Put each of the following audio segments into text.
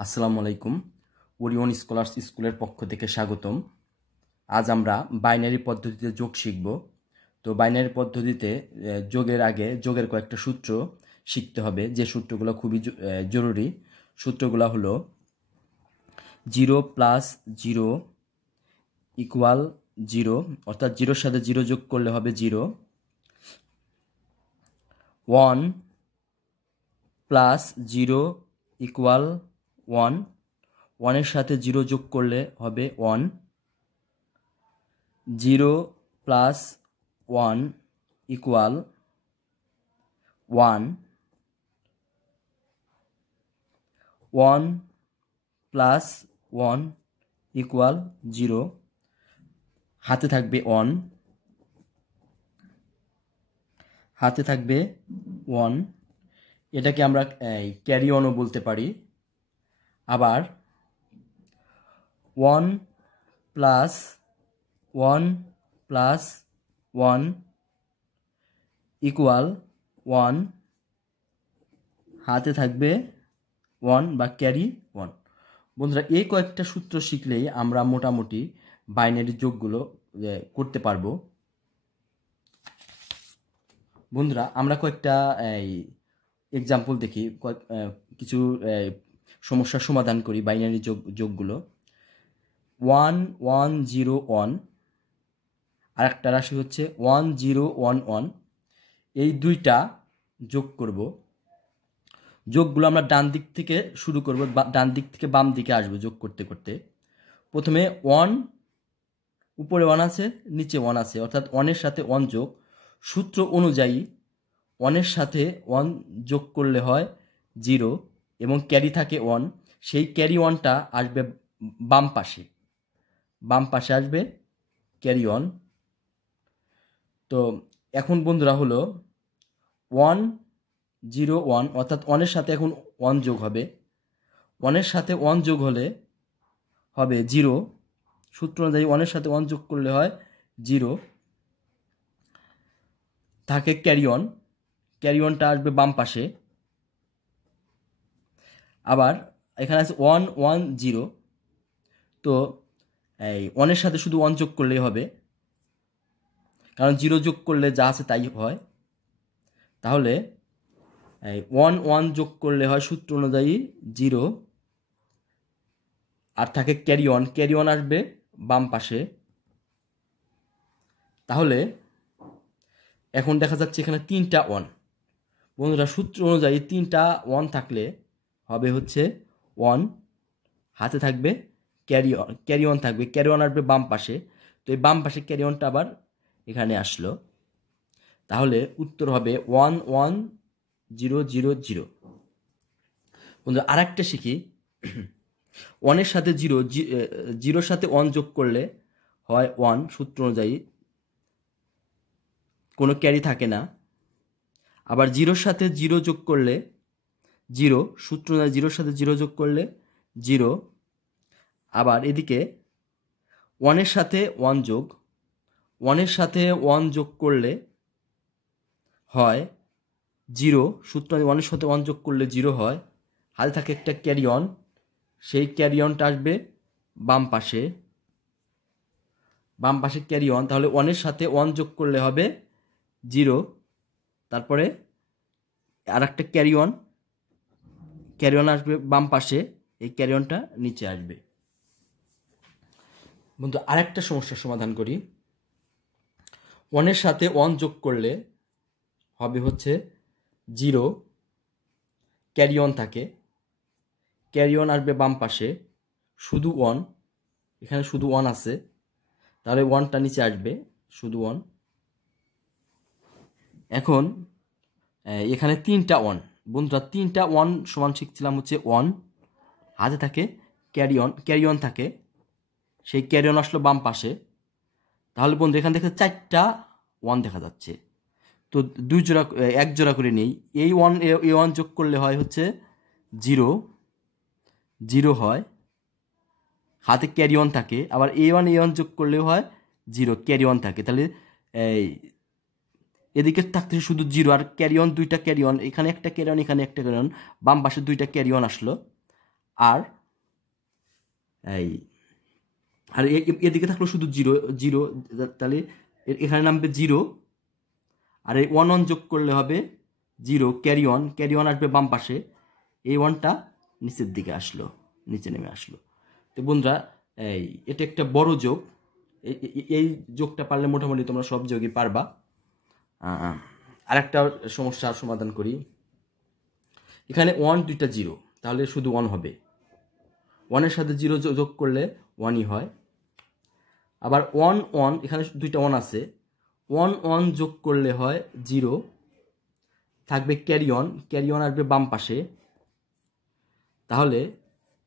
আসসালামু আলাইকুম। Orion scholars স্কুলের পক্ষ থেকে স্বাগতম। আজ আমরা বাইনারি পদ্ধতিতে যোগ শিখব। তো বাইনারি পদ্ধতিতে যোগের আগে যোগের কয়েকটা সূত্র শিখতে হবে, যে সূত্রগুলো খুবই জরুরি। সূত্রগুলো হলো 0 + 0 ইকুয়াল 0, অর্থাৎ 0-র সাথে 0 যোগ করলে হবে 0। 1 + 0 ইকুয়াল 1, 1-এর সাথে 0 যোগ করলে হবে 1। 0 + 1 ইকুয়াল 1, 1 + 1 ইকুয়াল 0, হাতে থাকবে 1, হাতে থাকবে 1। এটাকে আমরা ক্যারি অনও বলতে পারি। আবার 1 + 1 + 1 ইকুয়াল 1, হাতে থাকবে 1 বা ক্যারি 1। বন্ধুরা, এই কয়েকটা সূত্র শিখলেই আমরা মোটামুটি বাইনারি যোগগুলো করতে পারবো। বন্ধুরা, আমরা কয়েকটা এক্সাম্পল দেখি, কিছু সমস্যার সমাধান করি বাইনারি যোগগুলো। 1 1 0 1, আর একটা রাশি হচ্ছে 1 0 1 1। এই দুইটা যোগ করব। যোগগুলো আমরা ডান দিক থেকে শুরু করব, ডান দিক থেকে বাম দিকে আসবে যোগ করতে করতে। প্রথমে 1, উপরে 1 আছে, নিচে 1 আছে, অর্থাৎ 1-এর সাথে 1 যোগ। সূত্র অনুযায়ী 1-এর সাথে 1 যোগ করলে হয় 0 এবং ক্যারি থাকে 1। সেই ক্যারি 1টা আসবে বাম পাশে, বাম পাশে আসবে ক্যারি 1। তো এখন বন্ধুরা হলো 1 0 1, অর্থাৎ 1-এর সাথে এখন 1 যোগ হবে। 1-এর সাথে 1 যোগ হলে হবে 0। সূত্র অনুযায়ী 1-এর সাথে 1 যোগ করলে হয় 0, থাকে ক্যারি 1। ক্যারি 1টা আসবে বাম পাশে। আবার এখানে আছে 1 1 0, তো এই 1-এর সাথে শুধু 1 যোগ করলেই হবে, কারণ 0 যোগ করলে যা আছে তাই হয়। তাহলে 1 1 যোগ করলে হয় সূত্র অনুযায়ী 0, আর থাকে ক্যারি 1। ক্যারি 1 আসবে বাম পাশে। তাহলে এখন দেখা যাচ্ছে এখানে 3টা 1। বন্ধুরা, সূত্র অনুযায়ী 3টা 1 থাকলে হবে হচ্ছে 1, হাতে থাকবে ক্যারি 1 থাকবে, ক্যারি 1 আসবে বাম পাশে। তো এই বাম পাশে ক্যারি 1টা আবার এখানে আসলো। তাহলে উত্তর হবে 1 1 0 0 0। বন্ধুরা, আর একটা শিখি। 1-এর সাথে 0, 0-র সাথে 1 যোগ করলে হয় 1, সূত্র অনুযায়ী কোনো ক্যারি থাকে না। আবার 0-র সাথে 0 যোগ করলে 0, সূত্র অনুযায়ী 0-র সাথে 0 যোগ করলে 0। আবার এদিকে 1-এর সাথে 1 যোগ, 1-এর সাথে 1 যোগ করলে হয় 0, সূত্র অনুযায়ী 1-এর সাথে 1 যোগ করলে 0 হয়। হাতে থাকে একটা ক্যারি 1, সেই ক্যারি 1টা আসবে বাম পাশে, বাম পাশে ক্যারি 1। তাহলে 1-এর সাথে 1 যোগ করলে হবে 0, তারপরে আর একটা ক্যারি 1, ক্যারি 1 আসবে বাম পাশে, এই ক্যারি 1টা নিচে আসবে। বন্ধু, আরেকটা সমস্যার সমাধান করি। 1-এর সাথে 1 যোগ করলে হবে হচ্ছে 0, ক্যারি 1 থাকে, ক্যারি 1 আসবে বাম পাশে, শুধু 1, এখানে শুধু 1 আছে, তাহলে 1টা নিচে আসবে, শুধু 1। এখন এখানে 3টা 1। বন্ধুরা, 3টা 1 সমান শিখছিলাম হচ্ছে 1, হাতে থাকে ক্যারি 1 থাকে, সেই ক্যারি 1 আসলো বাম পাশে। তাহলে বন্ধু, এখানে দেখে 4টা 1 দেখা যাচ্ছে। তো এক জোড়া করে নেই। এই 1 যোগ করলে হয় হচ্ছে 0 0 হয়, হাতে ক্যারি 1 থাকে। আবার A1 যোগ করলেও হয় 0, ক্যারি 1 থাকে। তাহলে এদিকে থাকতে শুধু 0 আর ক্যারি 1, 2টা ক্যারি 1, এখানে একটা ক্যারি 1, এখানে একটা ক্যারি 1, বাম পাশে 2টা ক্যারি 1 আসলো। আর এই আর এদিকে থাকলো শুধু জিরো জিরো, তাহলে এখানে নামবে জিরো, আর এই 1 1 যোগ করলে হবে জিরো, ক্যারি অন আসবে বাম পাশে, এই 1টা নিচের দিকে আসলো, নিচে নেমে আসলো। তো বন্ধুরা এটা একটা বড় যোগ, এই যোগটা পারলে মোটামুটি তোমরা সব যোগই পারবা। আরেকটা সমস্যার সমাধান করি। এখানে 1 2টা জিরো, তাহলে শুধু 1 হবে, 1-এর সাথে জিরো যোগ করলে 1ই হয়। আবার 1 1, এখানে 2টা 1 আছে, 1 1 যোগ করলে হয় জিরো, থাকবে ক্যারি অন আসবে বাম পাশে, তাহলে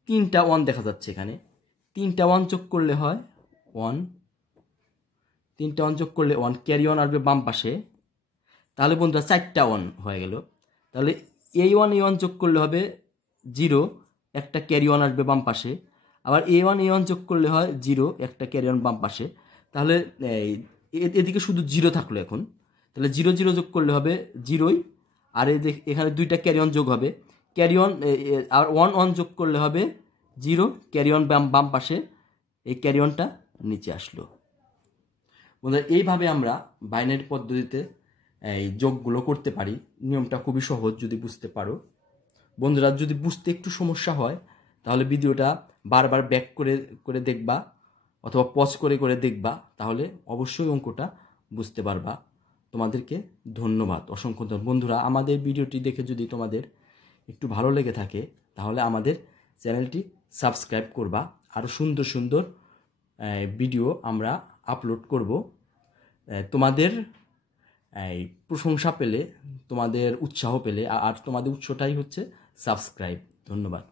3টা 1 দেখা যাচ্ছে এখানে, 3টা 1 যোগ করলে হয় 1, 3টা 1 যোগ করলে 1, ক্যারি অন আসবে বাম পাশে, তাহলে বন্ধুরা 4টা 1 হয়ে গেল। তাহলে এই 1 যোগ করলে হবে জিরো, একটা ক্যারি অন আসবে বাম পাশে, আবার A1 যোগ করলে হয় জিরো, একটা ক্যারি অন বাম পাশে, তাহলে এদিকে শুধু জিরো থাকলো এখন, তাহলে জিরো জিরো যোগ করলে হবে জিরোই, আর এই যে এখানে 2টা ক্যারি অন যোগ হবে, ক্যারি অন আর 1 1 যোগ করলে হবে জিরো, ক্যারি অন বাম পাশে, এই ক্যারি অনটা নিচে আসলো। বন্ধুরা এইভাবে আমরা বাইনারি পদ্ধতিতে এই যোগগুলো করতে পারি। নিয়মটা খুবই সহজ যদি বুঝতে পারো। বন্ধুরা যদি বুঝতে একটু সমস্যা হয় তাহলে ভিডিওটা বারবার ব্যাক করে করে দেখবা, অথবা পজ করে করে দেখবা, তাহলে অবশ্যই অঙ্কটা বুঝতে পারবা। তোমাদেরকে ধন্যবাদ, অসংখ্য ধন্যবাদ। বন্ধুরা আমাদের ভিডিওটি দেখে যদি তোমাদের একটু ভালো লেগে থাকে তাহলে আমাদের চ্যানেলটি সাবস্ক্রাইব করবা। আরও সুন্দর সুন্দর ভিডিও আমরা আপলোড করব। তোমাদের প্রশংসা পেলে, তোমাদের উৎসাহ পেলে, আর তোমাদের উৎসটাই হচ্ছে সাবস্ক্রাইব। ধন্যবাদ।